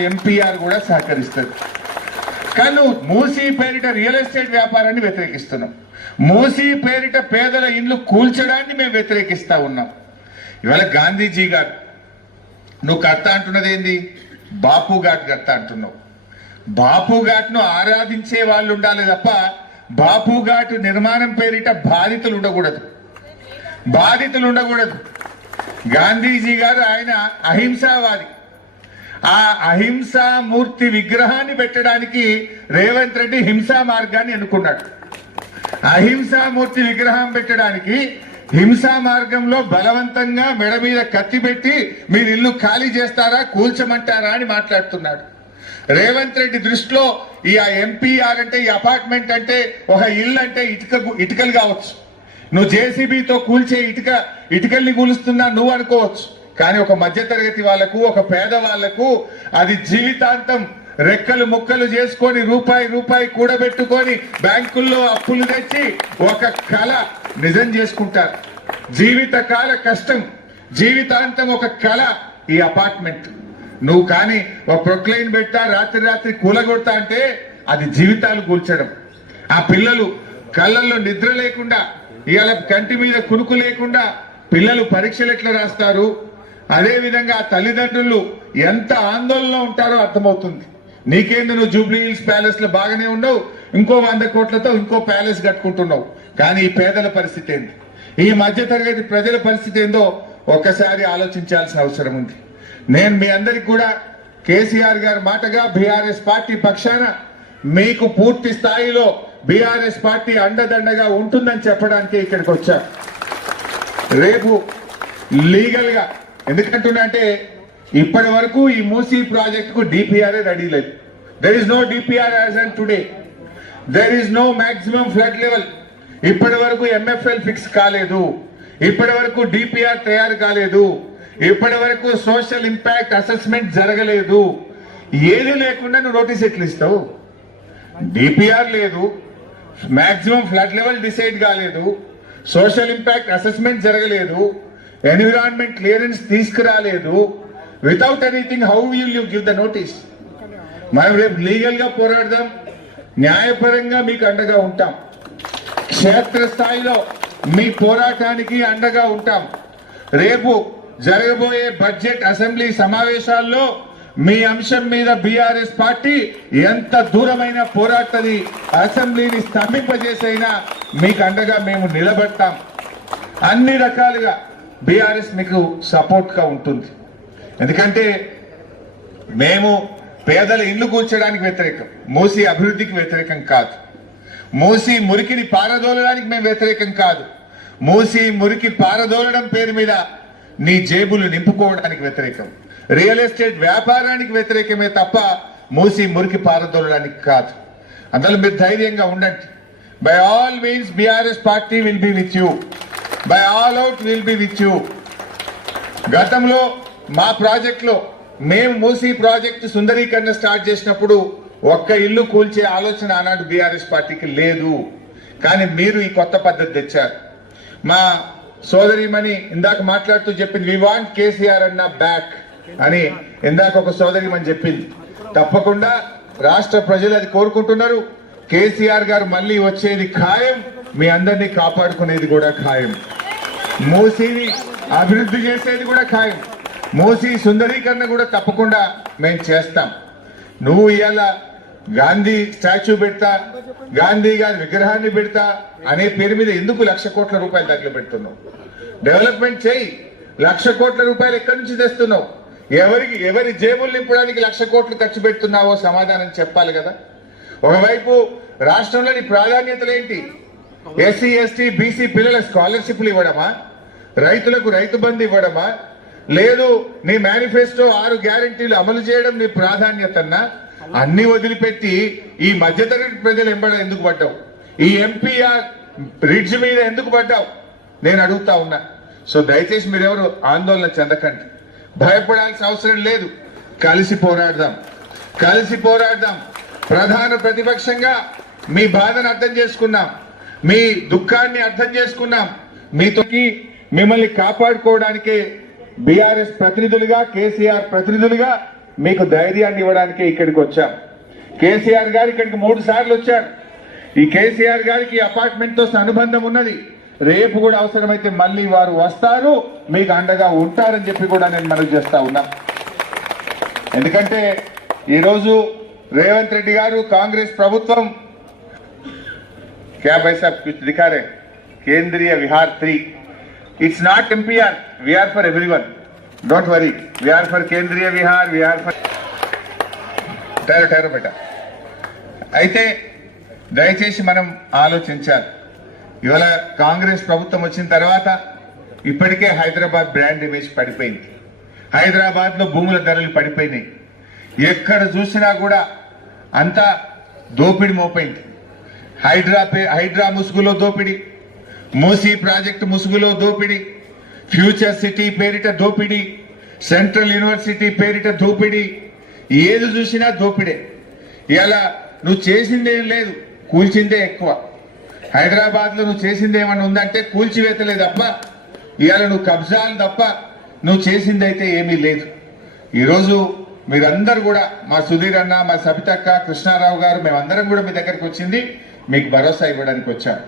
MPR కూడా సహకరిస్తుంది. కానీ మూసీ పేరిట రియల్ ఎస్టేట్ వ్యాపారాన్ని వ్యతిరేకిస్తున్నాం. మూసీ పేరిట పేదల ఇండ్లు కూల్చడాన్ని మేము వ్యతిరేకిస్తా ఉన్నాం. ఇవాళ గాంధీజీ గారు నువ్వు కర్త అంటున్నది ఏంది? బాపు ఘాట్ కర్త అంటున్నావు. బాపు ఘాట్ను ఆరాధించే వాళ్ళు ఉండాలి తప్ప బాపు ఘాట్ నిర్మాణం పేరిట బాధితులు ఉండకూడదు. గాంధీజీ గారు ఆయన అహింసావాది. ఆ అహింసా మూర్తి విగ్రహాన్ని పెట్టడానికి రేవంత్ రెడ్డి హింసా మార్గాన్ని ఎన్నుకున్నాడు. అహింసా మూర్తి విగ్రహం పెట్టడానికి హింసా మార్గంలో బలవంతంగా మెడ మీద కత్తి పెట్టి మీరు ఇల్లు ఖాళీ చేస్తారా, కూల్చమంటారా అని మాట్లాడుతున్నాడు. రేవంత్ రెడ్డి దృష్టిలో ఈ ఎంపీఆర్ అంటే, ఈ అపార్ట్మెంట్ అంటే, ఒక ఇల్లు అంటే ఇటుకలు కావచ్చు. నువ్వు జేసీబీతో కూల్చే ఇటుకల్ని కూలుస్తున్నా నువ్వు అనుకోవచ్చు. కానీ ఒక మధ్యతరగతి వాళ్లకు, ఒక పేదవాళ్లకు అది జీవితాంతం రెక్కలు ముక్కలు చేసుకొని రూపాయి కూడబెట్టుకొని బ్యాంకుల్లో అప్పులు తెచ్చి ఒక కళ నిజం చేసుకుంటారు. జీవితకాల కష్టం, జీవితాంతం ఒక కళ ఈ అపార్ట్మెంట్. నువ్వు కానీ ఒక ప్రొక్లైన్ పెట్టా, రాత్రి కూలగొడతా అంటే అది జీవితాలు కూల్చడం. ఆ పిల్లలు కళ్ళల్లో నిద్ర లేకుండా, ఇవాళ కంటి మీద కునుకు లేకుండా పిల్లలు పరీక్షలు ఎట్లా రాస్తారు, అదే విధంగా తల్లిదండ్రులు ఎంత ఆందోళనలో ఉంటారో అర్థమవుతుంది. నీకేంది, నువ్వు జూబ్లీ హిల్స్ ప్యాలెస్ లో బాగానే ఉండవు, ఇంకో 100 కోట్లతో ఇంకో ప్యాలెస్ కట్టుకుంటున్నావు. కానీ ఈ పేదల పరిస్థితి ఏంది, ఈ మధ్య తరగతి ప్రజల పరిస్థితి ఏందో ఒక్కసారి ఆలోచించాల్సిన అవసరం ఉంది. నేను మీ అందరికి కూడా కేసీఆర్ గారి మాటగా బీఆర్ఎస్ పార్టీ పక్షాన మీకు పూర్తి స్థాయిలో బీఆర్ఎస్ పార్టీ అండదండగా ఉంటుందని చెప్పడానికి ఇక్కడికి వచ్చా. రేపు లీగల్ గా ఎందుకంటున్నా అంటే, ఇప్పటి వరకు ఈ మూసీ ప్రాజెక్ట్ కు డిపిఆర్ రెడీ లేదు. There is no DPR as and today. There is no maximum flood level. ఇప్పటి వరకు ఎంఎఫ్ఎల్ ఫిక్స్ కాలేదు, ఇప్పటి వరకు డిపిఆర్ తయారు కాలేదు, ఇప్పటి వరకు సోషల్ ఇంపాక్ట్ అసెస్మెంట్ జరగలేదు. ఏది లేకుండా నువ్వు నోటీస్ ఎట్లు ఇస్తావు? డిపిఆర్ లేదు, మాక్సిమం ఫ్లడ్ లెవెల్ డిసైడ్ కాలేదు, సోషల్ ఇంపాక్ట్ అసెస్మెంట్ జరగలేదు, ఎన్విరాన్మెంట్ క్లియరెన్స్ తీసుకురాలేదు. Without anything how will you give the notice? మనం రేపు లీగల్ గా పోరాడదాం, న్యాయపరంగా మీకు అండగా ఉంటాం, క్షేత్రస్థాయిలో మీ పోరాటానికి అండగా ఉంటాం. రేపు జరగబోయే బడ్జెట్ అసెంబ్లీ సమావేశాల్లో మీ అంశం మీద బీఆర్ఎస్ పార్టీ ఎంత దూరమైన పోరాటది, అసెంబ్లీని స్తంభింపజేసైనా మీకు అండగా మేము నిలబడతాం. అన్ని రకాలుగా బీఆర్ఎస్ మీకు సపోర్ట్ గా ఉంటుంది. ఎందుకంటే మేము పేదల ఇల్లు కూల్చడానికి వ్యతిరేకం, మూసీ అభివృద్ధికి వ్యతిరేకం కాదు. మూసీ మురికిని పారదోలడానికి మేము వ్యతిరేకం కాదు. మూసీ మురికి పారదోలడం పేరు మీద నీ జేబులు నింపుకోవడానికి వ్యతిరేకం. రియల్ ఎస్టేట్ వ్యాపారానికి వ్యతిరేకమే తప్ప మూసీ మురికి పారదోలడానికి కాదు. అందులో మీరు ధైర్యంగా ఉండండి. By all means BRS party will be with you, by all out will be with you. గతంలో మా ప్రాజెక్టులో మేము మూసీ ప్రాజెక్టు సుందరీకరణ స్టార్ట్ చేసినప్పుడు ఒక్క ఇల్లు కూల్చే ఆలోచన ఆనాడు బీఆర్ఎస్ పార్టీకి లేదు. కానీ మీరు ఈ కొత్త పద్ధతి తెచ్చారు. మా సోదరిమణి ఇందాక మాట్లాడుతూ చెప్పింది, వి వాంట్ కేసీఆర్ అన్న బ్యాక్ అని ఇందాక ఒక సోదరిమణి చెప్పింది. తప్పకుండా రాష్ట్ర ప్రజలు అది కోరుకుంటున్నారు. కేసీఆర్ గారు మళ్ళీ వచ్చేది ఖాయం, మీ అందరినీ కాపాడుకునేది కూడా ఖాయం, మూసీని అభివృద్ధి చేసేది కూడా ఖాయం, మూసీ సుందరీకరణ కూడా తప్పకుండా మేము చేస్తాం. నువ్వు ఇవాళ గాంధీ స్టాచ్యూ పెడతా, గాంధీ గారి విగ్రహాన్ని పెడతా అనే పేరు మీద ఎందుకు 1,00,000 కోట్ల రూపాయలు తగిలి పెడుతున్నావు? డెవలప్మెంట్ చేయి. 1,00,000 కోట్ల రూపాయలు ఎక్కడి నుంచి తెస్తున్నావు? ఎవరి జేబులు నింపడానికి 1,00,000 కోట్లు ఖర్చు పెడుతున్నావో సమాధానం చెప్పాలి కదా. ఒకవైపు రాష్ట్రంలోని ప్రాధాన్యతలు ఏంటి? ఎస్సీ ఎస్టీ బీసీ పిల్లల స్కాలర్షిప్లు ఇవ్వడమా, రైతులకు రైతు బంధు ఇవ్వడమా, లేదు నీ మేనిఫెస్టో 6 గ్యారంటీలు అమలు చేయడం నీ ప్రాధాన్యతన్నా? అన్ని వదిలిపెట్టి ఈ మధ్యతరగతి ప్రజలు ఎంబడ ఎందుకు పడ్డావు? ఈ ఎంపీఆర్ బ్రిడ్జ్ మీద ఎందుకు పడ్డావు? నేను అడుగుతా ఉన్నా. సో దయచేసి మీరెవరు ఆందోళన చెందకండి, భయపడాల్సిన అవసరం లేదు. కలిసి పోరాడదాం. ప్రధాన ప్రతిపక్షంగా మీ బాధను అర్థం చేసుకున్నాం, మీ దుఃఖాన్ని అర్థం చేసుకున్నాం. మీతోకి మిమ్మల్ని కాపాడుకోవడానికే బీఆర్ఎస్ ప్రతినిధులుగా, కేసీఆర్ ప్రతినిధులుగా మీకు ధైర్యాన్ని ఇవ్వడానికి ఇక్కడికి వచ్చాం. కేసీఆర్ గారు ఇక్కడికి 3 సార్లు వచ్చారు. ఈ కేసీఆర్ గారికి అపార్ట్మెంట్ తో అనుబంధం ఉన్నది. రేపు కూడా అవసరమైతే మళ్ళీ వారు వస్తారు, మీకు అండగా ఉంటారని చెప్పి కూడా నేను మనవి చేస్తా ఉన్నా. ఎందుకంటే ఈరోజు రేవంత్ రెడ్డి గారు కాంగ్రెస్ ప్రభుత్వం क्या भाई साहब कुछ दिखा रहे Kendriya Vihar 3 it's not MPR we are for everyone don't worry we are for Kendriya Vihar we are for ठहरो बेटा అయితే దయచేసి మనం ఆలోచించాలి. ఇవాళ కాంగ్రెస్ ప్రభుత్వం వచ్చిన తర్వాత ఇప్పటికే హైదరాబాద్ బ్రాండ్ ఇమేజ్ పడిపోయింది. హైదరాబాద్ లో భూముల ధరలు పడిపోయినాయి. ఎక్కడ చూసినా కూడా అంతా దోపిడి మోపైంది. హైడ్రా ముసుగులో దోపిడి, మూసీ ప్రాజెక్టు ముసుగులో దోపిడి, ఫ్యూచర్ సిటీ పేరిట దోపిడి, సెంట్రల్ యూనివర్సిటీ పేరిట దోపిడి, ఏది చూసినా దోపిడే. ఇలా నువ్వు చేసిందేం లేదు, కూల్చిందే ఎక్కువ. హైదరాబాద్ లో నువ్వు చేసింది ఏమన్నా ఉందంటే కూల్చివేతలే తప్ప, ఇవాళ నువ్వు కబ్జాలు తప్ప నువ్వు చేసిందైతే ఏమీ లేదు. ఈరోజు మీరందరూ కూడా మా సుధీర్ అన్న, మా సబితక్క, కృష్ణారావు గారు మేమందరం కూడా మీ దగ్గరికి వచ్చింది మీకు భరోసా ఇవ్వడానికి వచ్చాం.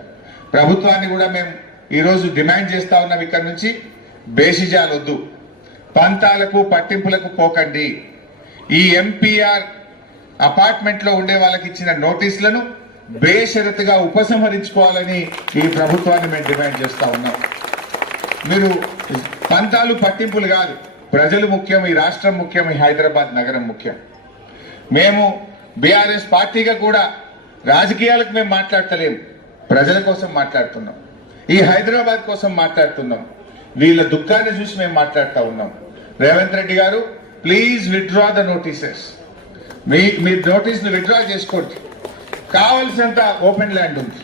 ప్రభుత్వాన్ని కూడా మేము ఈరోజు డిమాండ్ చేస్తా ఉన్నాం, ఇక్కడ నుంచి బేషిజాలొద్దు, పంతాలకు పట్టింపులకు పోకండి. ఈ ఎంపీఆర్ అపార్ట్మెంట్ లో ఉండే వాళ్ళకి ఇచ్చిన నోటీసులను బేషరతుగా ఉపసంహరించుకోవాలని ఈ ప్రభుత్వాన్ని మేము డిమాండ్ చేస్తా ఉన్నాం. మీరు పంతాలు పట్టింపులు కాదు, ప్రజలు ముఖ్యం, ఈ రాష్ట్రం ముఖ్యం, ఈ హైదరాబాద్ నగరం ముఖ్యం. మేము బీఆర్ఎస్ పార్టీగా కూడా రాజకీయాలకు మేము మాట్లాడతలేము, ప్రజల కోసం మాట్లాడుతున్నాం, ఈ హైదరాబాద్ కోసం మాట్లాడుతున్నాం. వీళ్ళ దుఃఖాన్ని చూసి మేము మాట్లాడుతూ ఉన్నాం. రేవంత్ రెడ్డి గారు ప్లీజ్ విత్డ్రా ద నోటీసెస్. మీ నోటీస్ను విత్డ్రా చేసుకోండి. కావలసినంత ఓపెన్ ల్యాండ్ ఉంది,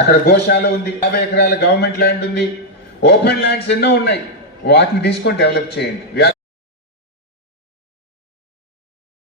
అక్కడ గోశాల ఉంది, 50 ఎకరాల గవర్నమెంట్ ల్యాండ్ ఉంది, ఓపెన్ ల్యాండ్స్ ఎన్నో ఉన్నాయి, వాటిని తీసుకొని డెవలప్ చేయండి.